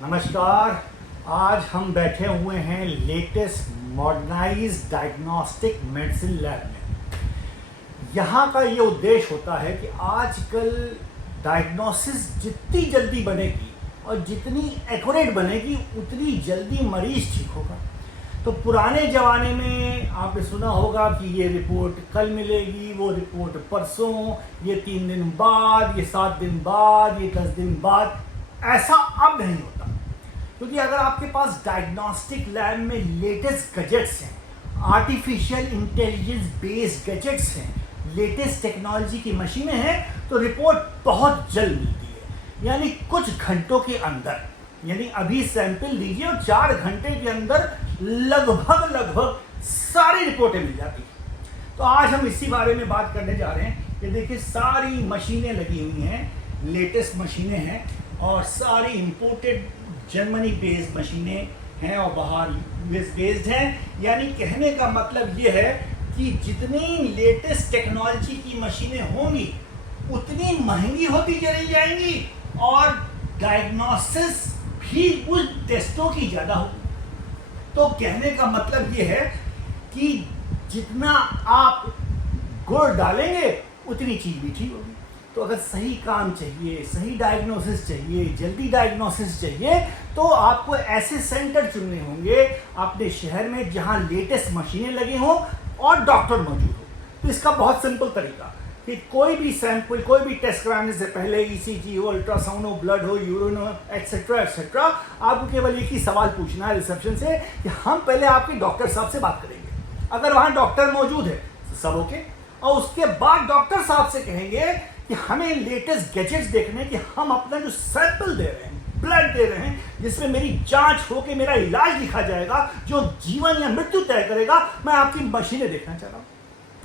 नमस्कार। आज हम बैठे हुए हैं latest modernise diagnostic medicine lab में। यहाँ का ये उद्देश्य होता है कि आजकल डायग्नोसिस जितनी जल्दी बनेगी और जितनी एक्यूरेट बनेगी उतनी जल्दी मरीज ठीक होगा। तो पुराने ज़माने में आपने सुना होगा कि ये रिपोर्ट कल मिलेगी, वो रिपोर्ट परसों, ये 3 दिन बाद, ये 7 दिन बाद, ये 10 दिन बाद। ऐसा अब नहीं होता, क्योंकि अगर आपके पास डायग्नोस्टिक लैब में लेटेस्ट गैजेट्स हैं, आर्टिफिशियल इंटेलिजेंस बेस्ड गैजेट्स हैं, लेटेस्ट टेक्नोलॉजी की मशीनें हैं, तो रिपोर्ट बहुत जल्द मिलती है। यानी कुछ घंटों के अंदर, यानी अभी सैंपल लीजिए और 4 घंटे के अंदर लगभग सारी रिपोर्टें मिल जाती हैं। तो आज हम इसी बारे में बात करने जा रहे हैं कि देखिए सारी मशीनें लगी हुई हैं, लेटेस्ट मशीनें हैं और सारी इंपोर्टेड जर्मनी बेस्ड मशीनें हैं और बाहर यूएस बेस्ड हैं। यानी कहने का मतलब ये है कि जितनी लेटेस्ट टेक्नोलॉजी की मशीनें होंगी उतनी महंगी होती चली जाएंगी और डायग्नोसिस भी उस टेस्टों की ज़्यादा होगी। तो कहने का मतलब ये है कि जितना आप गुड़ डालेंगे उतनी चीज़ भी ठीक होगी। तो अगर सही काम चाहिए, सही डायग्नोसिस चाहिए, जल्दी डायग्नोसिस चाहिए, तो आपको ऐसे सेंटर चुनने होंगे अपने शहर में जहां लेटेस्ट मशीनें लगी हों और डॉक्टर मौजूद हो। तो इसका बहुत सिंपल तरीका कि कोई भी सैंपल, कोई भी टेस्ट कराने से पहले ईसीजी हो, अल्ट्रासाउंड हो, ब्लड हो, यूरिन हो, एक्सेट्रा, आपको केवल एक ही सवाल पूछना है रिसेप्शन से कि हम पहले आपके डॉक्टर साहब से बात करेंगे। अगर वहाँ डॉक्टर मौजूद है तो सब ओके, और उसके बाद डॉक्टर साहब से कहेंगे कि हमें लेटेस्ट गैजेट्स देखने कि हम अपना जो सैंपल दे रहे हैं, ब्लड दे रहे हैं, जिसमें मेरी जांच होकर मेरा इलाज लिखा जाएगा, जो जीवन या मृत्यु तय करेगा, मैं आपकी मशीनें देखना चाह रहा हूँ।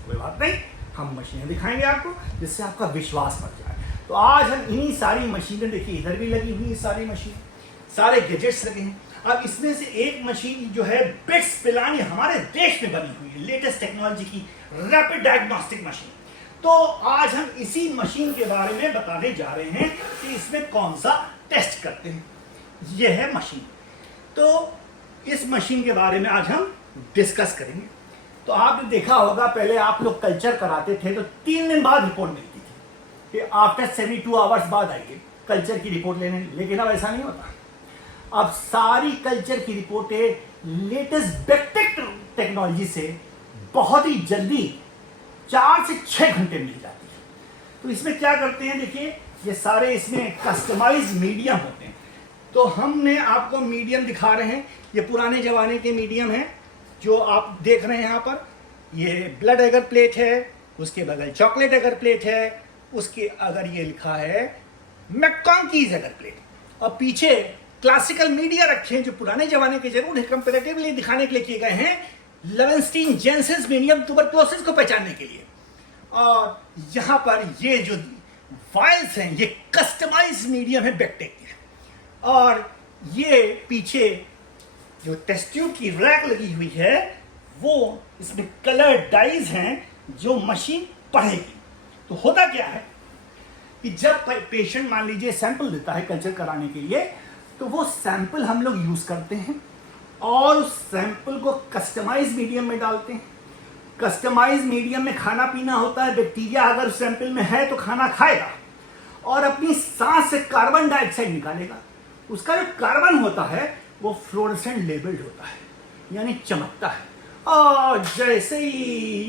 कोई बात नहीं, हम मशीनें दिखाएंगे आपको जिससे आपका विश्वास बढ़ जाए। तो आज हम इन्हीं सारी मशीनें, देखिए इधर भी लगी हुई सारी मशीन, सारे गैजेट्स लगे हैं। अब इसमें से एक मशीन जो है बिट्स पिलानी हमारे देश में बनी हुई है, लेटेस्ट टेक्नोलॉजी की रैपिड डायग्नोस्टिक मशीन। तो आज हम इसी मशीन के बारे में बताने जा रहे हैं कि इसमें कौन सा टेस्ट करते हैं। यह है मशीन। तो इस मशीन के बारे में आज हम डिस्कस करेंगे। तो आपने देखा होगा पहले आप लोग कल्चर कराते थे तो 3 दिन बाद रिपोर्ट मिलती थी कि आफ्टर 72 आवर्स बाद आएगी कल्चर की रिपोर्ट लेने। लेकिन अब ऐसा नहीं होता। अब सारी कल्चर की रिपोर्टें लेटेस्ट बेक्टेक टेक्नोलॉजी से बहुत ही जल्दी 4 से 6 घंटे मिल जाती है। तो इसमें क्या करते हैं, देखिए ये सारे इसमें कस्टमाइज मीडियम होते हैं। तो हमने आपको मीडियम दिखा रहे हैं, ये पुराने ज़माने के मीडियम हैं जो आप देख रहे हैं यहाँ पर। ये ब्लड एगर प्लेट है, उसके बगल चॉकलेट एगर प्लेट है, उसके अगर ये लिखा है मैककॉन्कीज एगर प्लेट, और पीछे क्लासिकल मीडिया रखे हैं जो पुराने ज़माने के जरूर है, कंपेरेटिवली दिखाने के लिए किए गए हैं, लेवेंस्टीन जेंसेस मीडियम ट्यूबरक्लोसिस को पहचानने के लिए। और यहाँ पर ये जो वायल्स हैं ये कस्टमाइज मीडियम है बेक्टेक के। और ये पीछे जो टेस्ट ट्यूब की रैक लगी हुई है वो इसमें कलर डाइज हैं जो मशीन पढ़ेगी। तो होता क्या है कि जब पेशेंट मान लीजिए सैंपल देता है कल्चर कराने के लिए, तो वो सैंपल हम लोग यूज करते हैं और उस सैंपल को कस्टमाइज मीडियम में डालते हैं। कस्टमाइज मीडियम में खाना पीना होता है, बैक्टीरिया अगर सैंपल में है तो खाना खाएगा और अपनी सांस से कार्बन डाइऑक्साइड निकालेगा। उसका जो कार्बन होता है वो फ्लोरेसेंट लेबल्ड होता है, यानी चमकता है। और जैसे ही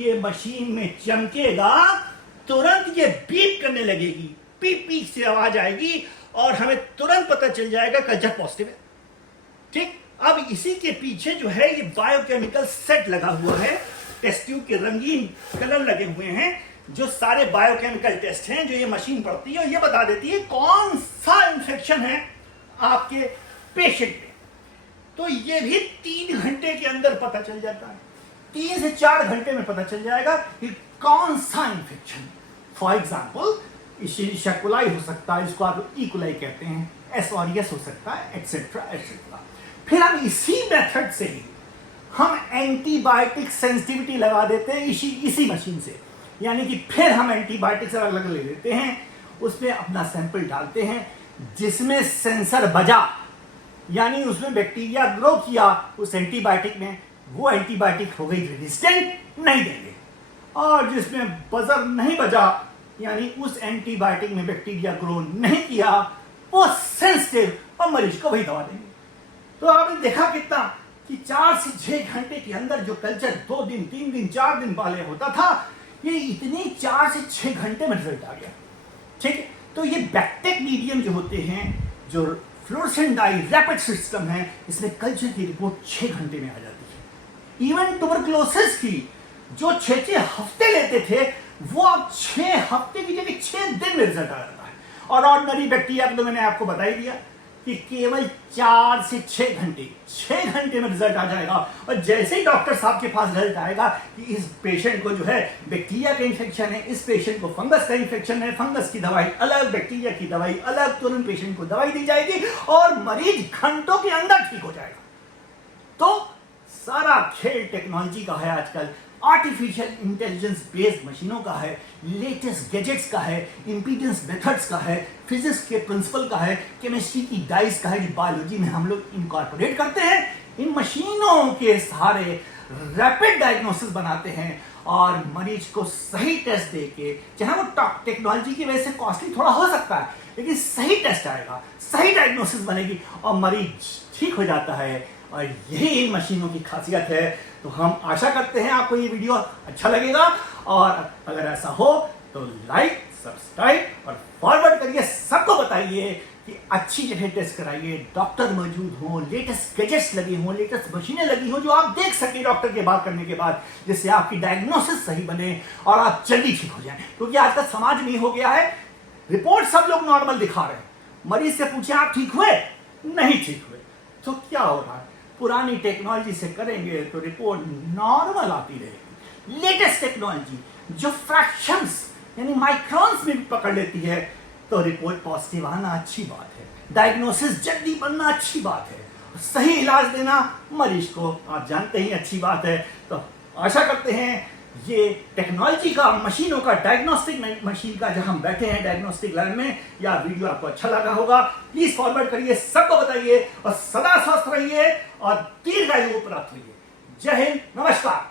ये मशीन में चमकेगा तुरंत ये बीप करने लगेगी, पीप पीप से आवाज आएगी और हमें तुरंत पता चल जाएगा कल्चर पॉजिटिव है। ठीक, अब इसी के पीछे जो है ये बायोकेमिकल सेट लगा हुआ है, टेस्ट ट्यूब के रंगीन कलर लगे हुए हैं जो सारे बायोकेमिकल टेस्ट हैं जो ये मशीन पढ़ती है और ये बता देती है कौन सा इंफेक्शन है आपके पेशेंट में। तो ये भी 3 घंटे के अंदर पता चल जाता है, 3 से 4 घंटे में पता चल जाएगा कि कौन सा इंफेक्शन। फॉर एग्जाम्पल इशेकुलाई हो सकता है, इसको आप इकोलाई कहते हैं, एसओरियस हो सकता है, एक्सेट्रा एक्सेट्रा। फिर हम इसी मेथड से ही हम एंटीबायोटिक सेंसिटिविटी लगा देते हैं इसी मशीन से। यानी कि फिर हम एंटीबायोटिक्स अलग अलग ले लेते हैं, उसमें अपना सैंपल डालते हैं, जिसमें सेंसर बजा यानी उसमें बैक्टीरिया ग्रो किया उस एंटीबायोटिक में, वो एंटीबायोटिक हो गई रेजिस्टेंट, नहीं देंगे। और जिसमें बजर नहीं बजा, यानी उस एंटीबायोटिक में बैक्टीरिया ग्रो नहीं किया, वो सेंसिटिव, और मरीज को वही दवा देंगे। तो आपने देखा कितना कि 4 से 6 घंटे के अंदर जो कल्चर 2 दिन 3 दिन 4 दिन वाले होता था, ये इतनी 4 से 6 घंटे में रिजल्ट आ गया। ठीक है, तो ये बैक्टेक मीडियम जो होते हैं, जो फ्लोरेसेंट डाई रैपिड सिस्टम है, इसमें कल्चर की रिपोर्ट 6 घंटे में आ जाती है। इवन ट्यूबरकुलोसिस की जो 6 हफ्ते लेते थे, वो अब 6 हफ्ते की जगह 6 दिन में रिजल्ट आ जाता है। और ऑर्डिनरी बैक्टीरिया तो मैंने आपको बता ही दिया कि केवल 4 से 6 घंटे में रिजल्ट आ जाएगा। और जैसे ही डॉक्टर साहब के पास रिजल्ट आएगा कि इस पेशेंट को जो है बैक्टीरिया का इन्फेक्शन है, इस पेशेंट को फंगस का इन्फेक्शन है, फंगस की दवाई अलग, बैक्टीरिया की दवाई अलग, तुरंत पेशेंट को दवाई दी जाएगी और मरीज घंटों के अंदर ठीक हो जाएगा। तो सारा खेल टेक्नोलॉजी का है आजकल, आर्टिफिशियल इंटेलिजेंस बेस्ड मशीनों का है, लेटेस्ट गैजेट्स का है, इंपीडेंस मेथड्स का है, फिजिक्स के प्रिंसिपल का है, केमिस्ट्री की डाइस का है, जो बायोलॉजी में हम लोग इनकॉर्पोरेट करते हैं। इन मशीनों के सहारे रैपिड डायग्नोसिस बनाते हैं और मरीज को सही टेस्ट देके, चाहे वो टेक्नोलॉजी की वजह से कॉस्टली थोड़ा हो सकता है, लेकिन सही टेस्ट आएगा, सही डायग्नोसिस बनेगी और मरीज ठीक हो जाता है। और यही इन मशीनों की खासियत है। तो हम आशा करते हैं आपको ये वीडियो अच्छा लगेगा, और अगर ऐसा हो तो लाइक, सब्सक्राइब और फॉरवर्ड करिए, सबको बताइए कि अच्छी जगह टेस्ट कराइए, डॉक्टर मौजूद हो, लेटेस्ट गैजेट्स लगे हों, लेटेस्ट मशीनें लगी हों जो आप देख सकें डॉक्टर के बात करने के बाद, जिससे आपकी डायग्नोसिस सही बने और आप जल्दी ठीक हो जाएं। क्योंकि आज का समाज में हो गया है, रिपोर्ट सब लोग नॉर्मल दिखा रहे हैं, मरीज से पूछे आप ठीक हुए, नहीं ठीक हुए, तो क्या हो रहा है? पुरानी टेक्नोलॉजी से करेंगे तो रिपोर्ट नॉर्मल आती रहेगी। लेटेस्ट टेक्नोलॉजी जो फ्रैक्शंस यानी माइक्रॉन्स में भी पकड़ लेती है, तो रिपोर्ट पॉजिटिव आना अच्छी बात है, डायग्नोसिस जल्दी बनना अच्छी बात है, सही इलाज देना मरीज को आप जानते ही अच्छी बात है। तो आशा करते हैं ये टेक्नोलॉजी का, मशीनों का, डायग्नोस्टिक मशीन का, जहां हम बैठे हैं डायग्नोस्टिक लैब में, या वीडियो आपको अच्छा लगा होगा। प्लीज फॉरवर्ड करिए, सबको बताइए और सदा स्वस्थ रहिए और दीर्घायु प्राप्त होइए। जय हिंद, नमस्कार।